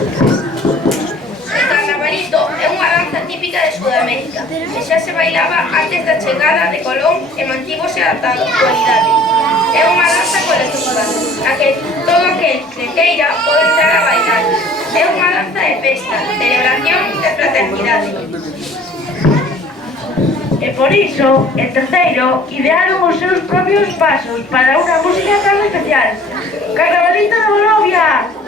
O carnavalito é unha danza típica de Sudamérica que xa se bailaba antes da chegada de Colón e mantívose ata a actualidade. É unha danza colectiva na que todo aquel que queira pode entrar a bailar. É unha danza de festa, celebración e fraternidade. E por iso, en terceiro, idearon os seus propios pasos para unha música tan especial. Carnavalito de Bolovia!